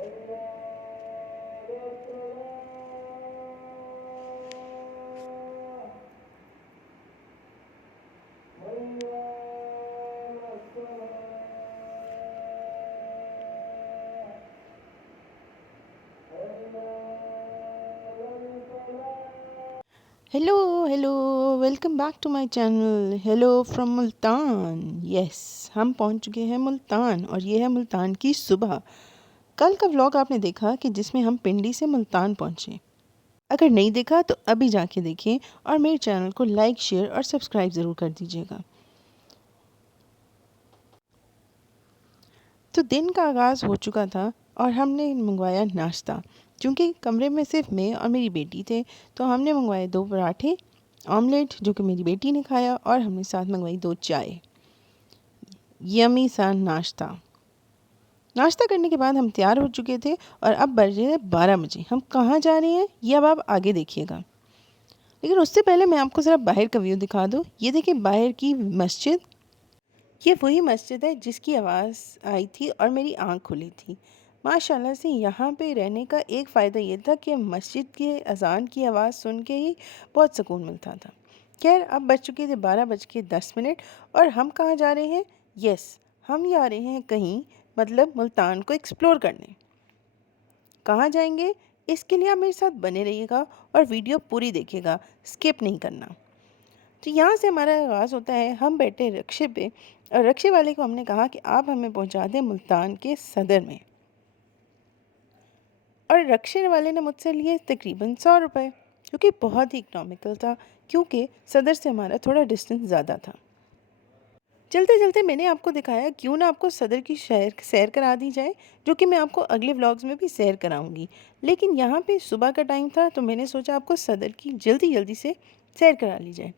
Hello hello, welcome back to my channel. Hello from Multan. Yes, हम पहुंच चुके हैं मुल्तान और ये है मुल्तान की सुबह। कल का व्लॉग आपने देखा कि जिसमें हम पिंडी से मुल्तान पहुंचे। अगर नहीं देखा तो अभी जाके देखें और मेरे चैनल को लाइक, शेयर और सब्सक्राइब ज़रूर कर दीजिएगा। तो दिन का आगाज़ हो चुका था और हमने मंगवाया नाश्ता। क्योंकि कमरे में सिर्फ मैं और मेरी बेटी थे तो हमने मंगवाए 2 पराठे, ऑमलेट जो कि मेरी बेटी ने खाया, और हमने साथ मंगवाई 2 चाय। यमी सा नाश्ता। नाश्ता करने के बाद हम तैयार हो चुके थे और अब बज रहे हैं 12 बजे। हम कहाँ जा रहे हैं ये अब आप आगे देखिएगा, लेकिन उससे पहले मैं आपको ज़रा बाहर का व्यू दिखा दूँ। ये देखिए बाहर की मस्जिद। ये वही मस्जिद है जिसकी आवाज़ आई थी और मेरी आँख खुली थी। माशाल्लाह से यहाँ पे रहने का एक फ़ायदा ये था कि मस्जिद के अज़ान की आवाज़ सुन के ही बहुत सुकून मिलता था। खैर, अब बज चुके थे 12:10 और हम कहाँ जा रहे हैं? यस, हम जा रहे हैं कहीं, मतलब मुल्तान को एक्सप्लोर करने। कहाँ जाएंगे? इसके लिए आप मेरे साथ बने रहिएगा और वीडियो पूरी देखिएगा, स्किप नहीं करना। तो यहाँ से हमारा आगाज़ होता है। हम बैठे रिक्शे पे और रिक्शे वाले को हमने कहा कि आप हमें पहुँचा दें मुल्तान के सदर में, और रिक्शे वाले ने मुझसे लिए तकरीबन 100 रुपये, जो कि बहुत ही इकनॉमिकल था क्योंकि सदर से हमारा थोड़ा डिस्टेंस ज़्यादा था। चलते चलते मैंने आपको दिखाया क्यों ना आपको सदर की शहर सैर करा दी जाए, जो कि मैं आपको अगले व्लॉग्स में भी सैर कराऊंगी। लेकिन यहाँ पे सुबह का टाइम था तो मैंने सोचा आपको सदर की जल्दी जल्दी से सैर करा ली जाए।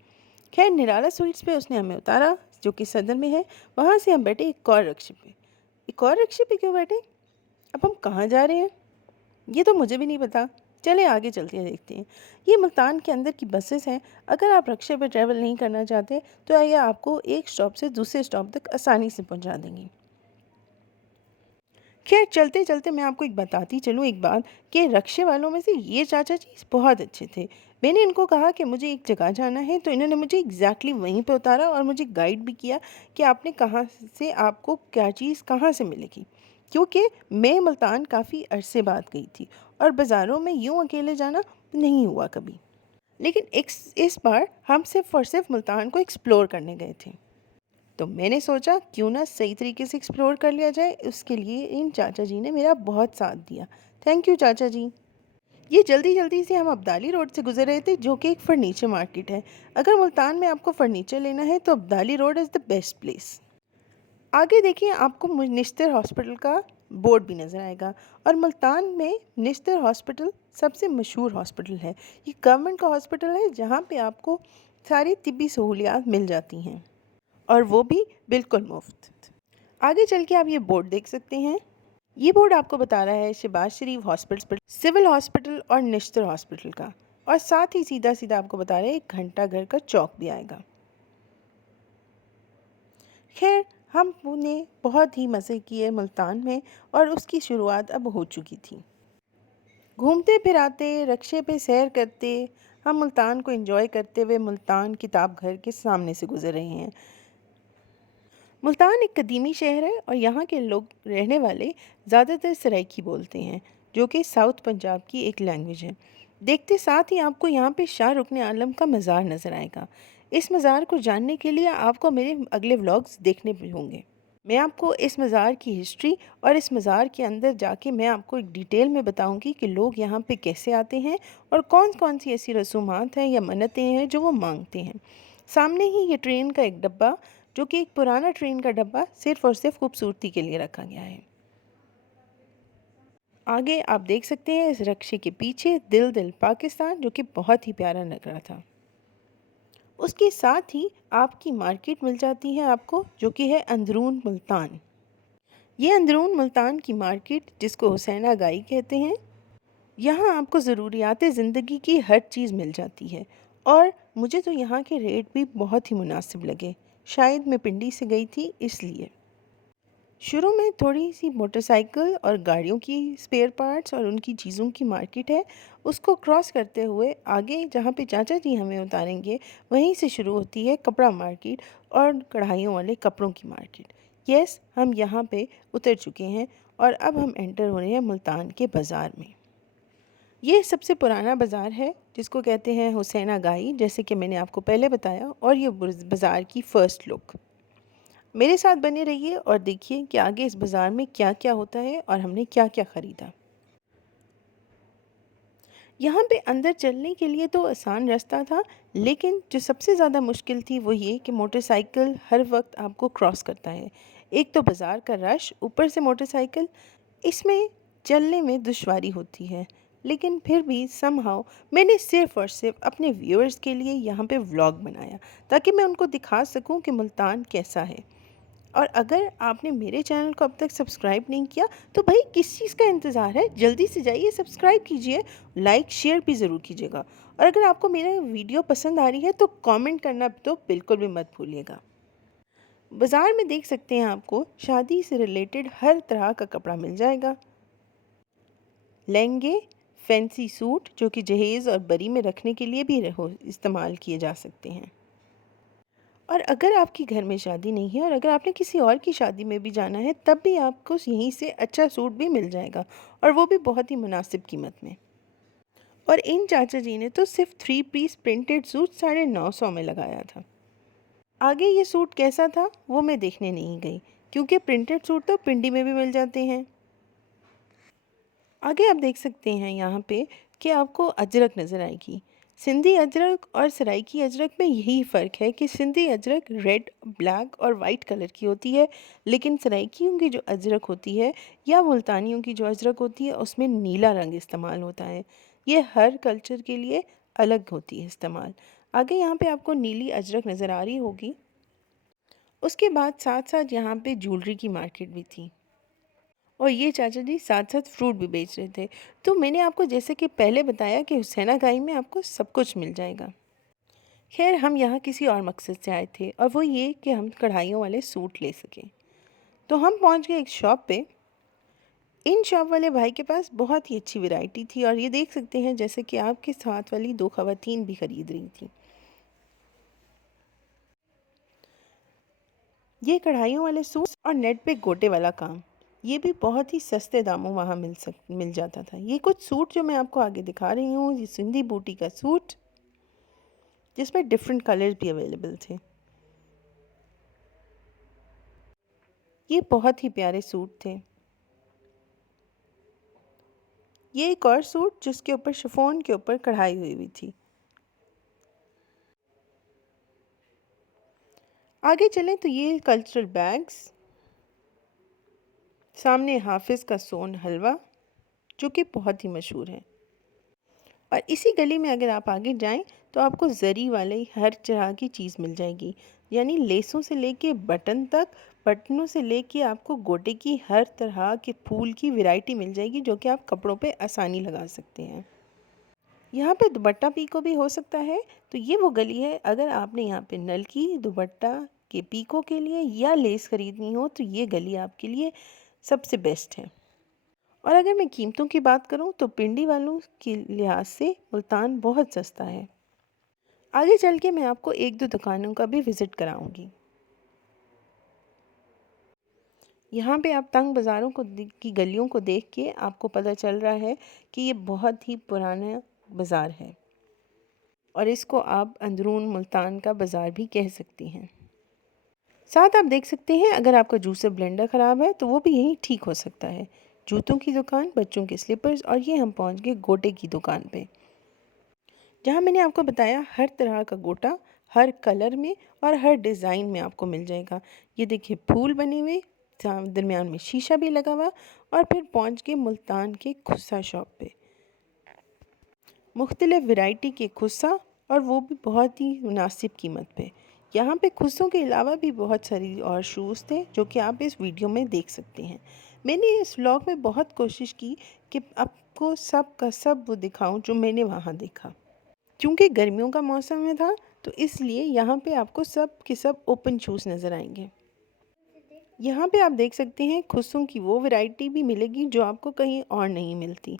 खैर, निराला स्वीट्स पे उसने हमें उतारा जो कि सदर में है। वहाँ से हम बैठे एक और रिक्शे पे। एक और रिक्शे पे क्यों बैठे? अब हम कहाँ जा रहे हैं ये तो मुझे भी नहीं पता। चले आगे चलते हैं, देखते हैं। ये मुल्तान के अंदर की बसेस हैं। अगर आप रिक्शे पे ट्रैवल नहीं करना चाहते तो ये आपको एक स्टॉप से दूसरे स्टॉप तक आसानी से पहुंचा देंगी। खैर, चलते चलते मैं आपको एक बताती चलूँ एक बात, कि रिक्शे वालों में से ये चाचा जी बहुत अच्छे थे। मैंने इनको कहा कि मुझे एक जगह जाना है तो इन्होंने मुझे एग्जैक्टली वहीं पे उतारा और मुझे गाइड भी किया कि आपने कहाँ से, आपको क्या चीज़ कहाँ से मिलेगी। क्योंकि मैं मुल्तान काफ़ी अरसे बाद गई थी और बाज़ारों में यूँ अकेले जाना नहीं हुआ कभी। लेकिन इस बार हम सिर्फ और सिर्फ मुल्तान को एक्सप्लोर करने गए थे। तो मैंने सोचा क्यों ना सही तरीके से एक्सप्लोर कर लिया जाए। उसके लिए इन चाचा जी ने मेरा बहुत साथ दिया। थैंक यू चाचा जी। ये जल्दी जल्दी से हम अब्दाली रोड से गुजर रहे थे जो कि एक फ़र्नीचर मार्केट है। अगर मुल्तान में आपको फ़र्नीचर लेना है तो Abdali road is the best place. आगे देखिए, आपको निश्तर हॉस्पिटल का बोर्ड भी नज़र आएगा। और मुल्तान में निश्तर हॉस्पिटल सबसे मशहूर हॉस्पिटल है। ये गवर्नमेंट का हॉस्पिटल है जहाँ पे आपको सारी तिब्बी सहूलियात मिल जाती हैं, और वो भी बिल्कुल मुफ्त। आगे चल के आप ये बोर्ड देख सकते हैं। ये बोर्ड आपको बता रहा है शहबाज शरीफ हॉस्पिटल, सिविल हॉस्पिटल और निश्तर हॉस्पिटल का। और साथ ही सीधा सीधा आपको बता रहे हैं एक घंटा घर का चौक भी आएगा। खैर, हमने बहुत ही मज़े किए मुल्तान में और उसकी शुरुआत अब हो चुकी थी। घूमते फिराते रिक्शे पे सैर करते हम मुल्तान को एंजॉय करते हुए मुल्तान किताब घर के सामने से गुजर रहे हैं। मुल्तान एक कदीमी शहर है और यहाँ के लोग रहने वाले ज़्यादातर सराइकी बोलते हैं, जो कि साउथ पंजाब की एक लैंग्वेज है। देखते साथ ही आपको यहाँ पे शाह रुकन आलम का मज़ार नज़र आएगा। इस मज़ार को जानने के लिए आपको मेरे अगले व्लॉग्स देखने भी होंगे। मैं आपको इस मज़ार की हिस्ट्री और इस मज़ार के अंदर जाके मैं आपको एक डिटेल में बताऊंगी कि लोग यहाँ पे कैसे आते हैं और कौन कौन सी ऐसी रसूमात हैं या मन्नतें हैं जो वो मांगते हैं। सामने ही ये ट्रेन का एक डब्बा, जो कि एक पुराना ट्रेन का डब्बा सिर्फ और सिर्फ खूबसूरती के लिए रखा गया है। आगे आप देख सकते हैं इस रक्शे के पीछे दिल दिल पाकिस्तान, जो कि बहुत ही प्यारा लग रहा था। उसके साथ ही आपकी मार्केट मिल जाती है आपको, जो कि है अंदरून मुल्तान। ये अंदरून मुल्तान की मार्केट, जिसको हुसैना गाई कहते हैं, यहाँ आपको ज़रूरियात ज़िंदगी की हर चीज़ मिल जाती है। और मुझे तो यहाँ के रेट भी बहुत ही मुनासिब लगे। शायद मैं पिंडी से गई थी इसलिए। शुरू में थोड़ी-सी मोटरसाइकिल और गाड़ियों की स्पेयर पार्ट्स और उनकी चीज़ों की मार्केट है। उसको क्रॉस करते हुए आगे जहाँ पे चाचा जी हमें उतारेंगे, वहीं से शुरू होती है कपड़ा मार्केट और कढ़ाइयों वाले कपड़ों की मार्केट। यस, हम यहाँ पे उतर चुके हैं और अब हम एंटर हो रहे हैं मुल्तान के बाज़ार में। ये सबसे पुराना बाज़ार है जिसको कहते हैं हुसैना गाई, जैसे कि मैंने आपको पहले बताया, और ये बाज़ार की फ़र्स्ट लुक। मेरे साथ बने रहिए और देखिए कि आगे इस बाज़ार में क्या-क्या होता है और हमने क्या-क्या ख़रीदा। यहाँ पे अंदर चलने के लिए तो आसान रास्ता था, लेकिन जो सबसे ज़्यादा मुश्किल थी वो ये कि मोटरसाइकिल हर वक्त आपको क्रॉस करता है। एक तो बाज़ार का रश, ऊपर से मोटरसाइकिल, इसमें चलने में दुश्वारी होती है। लेकिन फिर भी समहाउ मैंने सिर्फ़ और सिर्फ़ अपने व्यूअर्स के लिए यहाँ पे व्लॉग बनाया, ताकि मैं उनको दिखा सकूँ कि मुल्तान कैसा है। और अगर आपने मेरे चैनल को अब तक सब्सक्राइब नहीं किया तो भाई किस चीज़ का इंतज़ार है, जल्दी से जाइए सब्सक्राइब कीजिए, लाइक शेयर भी ज़रूर कीजिएगा। और अगर आपको मेरा वीडियो पसंद आ रही है तो कमेंट करना तो बिल्कुल भी मत भूलिएगा। बाज़ार में देख सकते हैं आपको शादी से रिलेटेड हर तरह का कपड़ा मिल जाएगा। लहंगे, फैंसी सूट जो कि जहेज़ और बरी में रखने के लिए भी इस्तेमाल किए जा सकते हैं। और अगर आपकी घर में शादी नहीं है और अगर आपने किसी और की शादी में भी जाना है, तब भी आपको यहीं से अच्छा सूट भी मिल जाएगा, और वो भी बहुत ही मुनासिब कीमत में। और इन चाचा जी ने तो सिर्फ 3 पीस प्रिंटेड सूट 950 में लगाया था। आगे ये सूट कैसा था वो मैं देखने नहीं गई, क्योंकि प्रिंटेड सूट तो पिंडी में भी मिल जाते हैं। आगे आप देख सकते हैं यहाँ पे कि आपको अजरक नज़र आएगी। सिंधी अजरक और सराइकी अजरक में यही फ़र्क है कि सिंधी अजरक रेड, ब्लैक और वाइट कलर की होती है, लेकिन सराइकियों की जो अजरक होती है या मुल्तानियों की जो अजरक होती है उसमें नीला रंग इस्तेमाल होता है। ये हर कल्चर के लिए अलग होती है इस्तेमाल। आगे यहाँ पे आपको नीली अजरक नज़र आ रही होगी। उसके बाद साथ साथ यहाँ पे ज्वेलरी की मार्केट भी थी, और ये चाचा जी साथ-साथ फ्रूट भी बेच रहे थे। तो मैंने आपको जैसे कि पहले बताया कि हुसैना गाई में आपको सब कुछ मिल जाएगा। ख़ैर, हम यहाँ किसी और मकसद से आए थे, और वो ये कि हम कढ़ाइयों वाले सूट ले सकें। तो हम पहुँच गए एक शॉप पे। इन शॉप वाले भाई के पास बहुत ही अच्छी वैरायटी थी, और ये देख सकते हैं जैसे कि आपके साथ वाली 2 ख़वातीन भी ख़रीद रही थीं। ये कढ़ाइयों वाले सूट और नेट पे गोटे वाला काम, ये भी बहुत ही सस्ते दामों वहाँ मिल जाता था। ये कुछ सूट जो मैं आपको आगे दिखा रही हूँ, ये सिंधी बूटी का सूट, जिसमें डिफरेंट कलर्स भी अवेलेबल थे। ये बहुत ही प्यारे सूट थे। ये एक और सूट जिसके ऊपर शिफॉन के ऊपर कढ़ाई हुई हुई थी। आगे चलें तो ये कल्चरल बैग्स, सामने हाफिज़ का सोन हलवा जो कि बहुत ही मशहूर है। और इसी गली में अगर आप आगे जाएं तो आपको ज़री वाले हर तरह की चीज़ मिल जाएगी, यानी लेसों से लेके बटन तक, बटनों से लेके आपको गोटे की हर तरह के फूल की वैरायटी मिल जाएगी, जो कि आप कपड़ों पे आसानी लगा सकते हैं। यहाँ पे दुपट्टा पीको भी हो सकता है, तो ये वो गली है अगर आपने यहाँ पे नलकी दुपट्टा के पीको के लिए या लेस ख़रीदनी हो तो ये गली आपके लिए सबसे बेस्ट है। और अगर मैं कीमतों की बात करूं तो पिंडी वालों के लिहाज से मुल्तान बहुत सस्ता है। आगे चल के मैं आपको एक दो दुकानों का भी विज़िट कराऊंगी। यहाँ पे आप तंग बाज़ारों को की गलियों को देख के आपको पता चल रहा है कि ये बहुत ही पुराना बाज़ार है, और इसको आप अंदरून मुल्तान का बाज़ार भी कह सकती हैं। साथ आप देख सकते हैं अगर आपका जूसर ब्लेंडर ख़राब है तो वो भी यहीं ठीक हो सकता है। जूतों की दुकान, बच्चों के स्लीपर्स, और ये हम पहुँच गए गोटे की दुकान पे, जहाँ मैंने आपको बताया हर तरह का गोटा हर कलर में और हर डिज़ाइन में आपको मिल जाएगा। ये देखिए फूल बने हुए, दरमियान में शीशा भी लगा हुआ, और फिर पहुँच गए मुल्तान के खुस्सा शॉप पे। मुख्तलिफ़ वैरायटी के खुस्सा, और वो भी बहुत ही मुनासिब कीमत पे। यहाँ पे खुस्सों के अलावा भी बहुत सारी और शूज़ थे जो कि आप इस वीडियो में देख सकते हैं। मैंने इस व्लॉग में बहुत कोशिश की कि आपको सब का सब वो दिखाऊं जो मैंने वहाँ देखा। क्योंकि गर्मियों का मौसम में था तो इसलिए यहाँ पे आपको सब के सब ओपन शूज़ नज़र आएंगे। यहाँ पे आप देख सकते हैं खुस्सों की वो वैरायटी भी मिलेगी जो आपको कहीं और नहीं मिलती।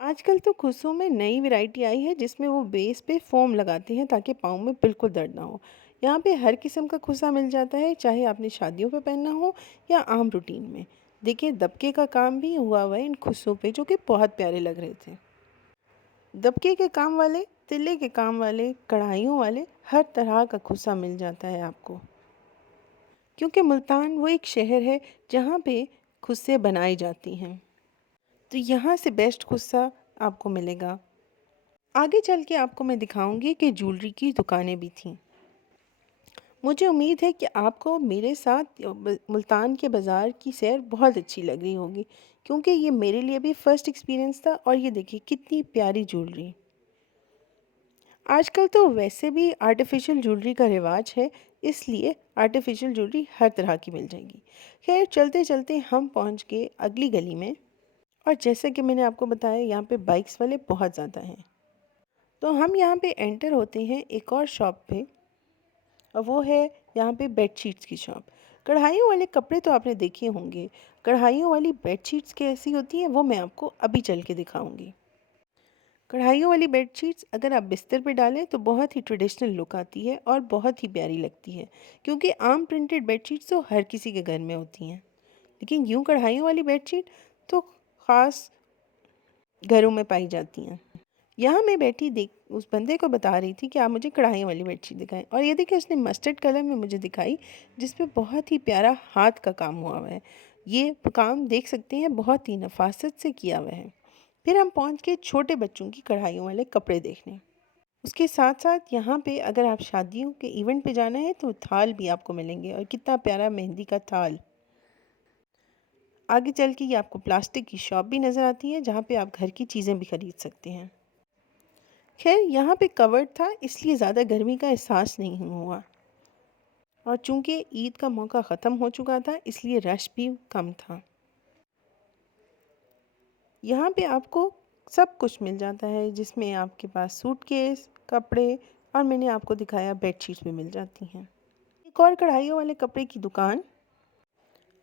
आजकल तो खुस्सों में नई वैरायटी आई है जिसमें वो बेस पे फ़ोम लगाते हैं ताकि पाँव में बिल्कुल दर्द ना हो। यहाँ पे हर किस्म का खुस्सा मिल जाता है, चाहे आपने शादियों पे पहनना हो या आम रूटीन में। देखिए दबके का काम भी हुआ हुआ है इन खुस्सों पे, जो कि बहुत प्यारे लग रहे थे। दबके के काम वाले, तिल्ले के काम वाले, कढ़ाइयों वाले, हर तरह का खुस्सा मिल जाता है आपको। क्योंकि मुल्तान वो एक शहर है जहाँ पे खुस्से बनाई जाती हैं, तो यहाँ से बेस्ट खुस्सा आपको मिलेगा। आगे चल के आपको मैं दिखाऊंगी कि ज्वेलरी की दुकानें भी थीं। मुझे उम्मीद है कि आपको मेरे साथ मुल्तान के बाज़ार की सैर बहुत अच्छी लग रही होगी, क्योंकि ये मेरे लिए भी फ़र्स्ट एक्सपीरियंस था। और ये देखिए कितनी प्यारी ज्वेलरी। आजकल तो वैसे भी आर्टिफिशियल ज्वेलरी का रिवाज है, इसलिए आर्टिफिशियल ज्वेलरी हर तरह की मिल जाएगी। खैर चलते चलते हम पहुंच गए अगली गली में। और जैसे कि मैंने आपको बताया, यहाँ पे बाइक्स वाले बहुत ज़्यादा हैं। तो हम यहाँ पे एंटर होते हैं एक और शॉप पे, और वो है यहाँ पे बेडशीट्स की शॉप। कढ़ाइयों वाले कपड़े तो आपने देखे होंगे, कढ़ाइयों वाली बेडशीट्स कैसी होती हैं वो मैं आपको अभी चल के दिखाऊंगी। कढ़ाइयों वाली बेडशीट्स अगर आप बिस्तर पे डालें तो बहुत ही ट्रेडिशनल लुक आती है और बहुत ही प्यारी लगती है, क्योंकि आम प्रिंटेड बेडशीट्स तो हर किसी के घर में होती हैं, लेकिन यूँ कढ़ाइयों वाली बेडशीट तो ख़ास घरों में पाई जाती हैं। यहाँ मैं बैठी देख उस बंदे को बता रही थी कि आप मुझे कढ़ाई वाली बेडशीट दिखाएं, और ये देखिए उसने मस्टर्ड कलर में मुझे दिखाई, जिस पे बहुत ही प्यारा हाथ का काम हुआ हुआ है। ये काम देख सकते हैं बहुत ही नफासत से किया हुआ है। फिर हम पहुँच गए छोटे बच्चों की कढ़ाइयों वाले कपड़े देखने। उसके साथ साथ यहाँ पे अगर आप शादियों के इवेंट पे जाना है तो थाल भी आपको मिलेंगे, और कितना प्यारा मेहंदी का थाल। आगे चल के ये आपको प्लास्टिक की शॉप भी नज़र आती है, जहाँ पे आप घर की चीज़ें भी खरीद सकते हैं। खैर यहाँ पे कवर्ड था, इसलिए ज़्यादा गर्मी का एहसास नहीं हुआ, और चूंकि ईद का मौका ख़त्म हो चुका था इसलिए रश भी कम था। यहाँ पे आपको सब कुछ मिल जाता है, जिसमें आपके पास सूटकेस, कपड़े, और मैंने आपको दिखाया बेडशीट्स भी मिल जाती हैं। एक और कढ़ाइयों वाले कपड़े की दुकान,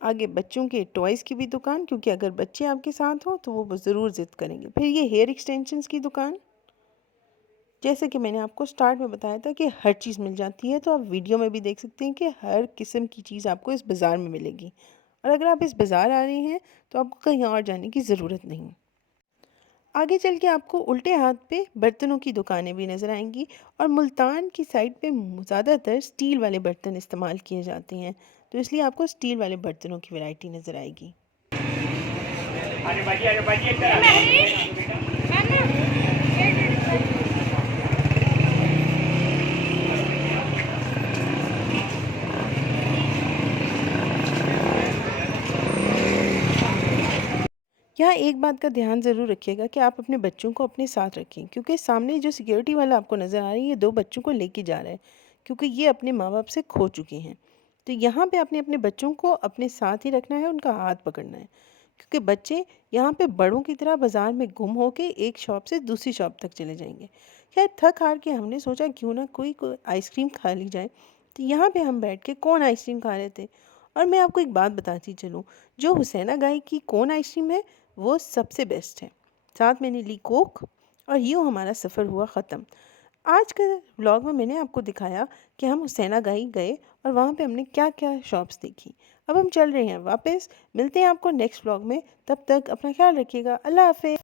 आगे बच्चों के टॉयज़ की भी दुकान, क्योंकि अगर बच्चे आपके साथ हो तो वो ज़रूर ज़िद करेंगे। फिर ये हेयर एक्सटेंशंस की दुकान, जैसे कि मैंने आपको स्टार्ट में बताया था कि हर चीज़ मिल जाती है, तो आप वीडियो में भी देख सकते हैं कि हर किस्म की चीज़ आपको इस बाज़ार में मिलेगी। और अगर आप इस बाज़ार आ रहे हैं तो आपको कहीं और जाने की ज़रूरत नहीं। आगे चल के आपको उल्टे हाथ पे बर्तनों की दुकानें भी नज़र आएंगी, और मुल्तान की साइड पे ज़्यादातर स्टील वाले बर्तन इस्तेमाल किए जाते हैं, तो इसलिए आपको स्टील वाले बर्तनों की वैरायटी नज़र आएगी। यहाँ एक बात का ध्यान ज़रूर रखिएगा कि आप अपने बच्चों को अपने साथ रखें, क्योंकि सामने जो सिक्योरिटी वाला आपको नज़र आ रही है, ये 2 बच्चों को लेके जा रहा है, क्योंकि ये अपने माँ बाप से खो चुके हैं। तो यहाँ पे आपने अपने बच्चों को अपने साथ ही रखना है, उनका हाथ पकड़ना है, क्योंकि बच्चे यहाँ पे बड़ों की तरह बाज़ार में गुम होके एक शॉप से दूसरी शॉप तक चले जाएंगे। खैर थक हार के हमने सोचा क्यों ना कोई आइसक्रीम खा ली जाए, तो यहाँ पे हम बैठ के कोन आइसक्रीम खा रहे थे। और मैं आपको एक बात बताती चलूँ, जो हुसैना गाय की कोन आइसक्रीम है वो सबसे बेस्ट है। साथ मैंने ली कोक, और यूँ हमारा सफ़र हुआ ख़त्म। आज के व्लॉग में मैंने आपको दिखाया कि हम हुसैना गाई गए और वहाँ पे हमने क्या क्या शॉप्स देखी। अब हम चल रहे हैं वापस, मिलते हैं आपको नेक्स्ट व्लॉग में। तब तक अपना ख्याल रखिएगा। अल्लाह हाफ़िज़।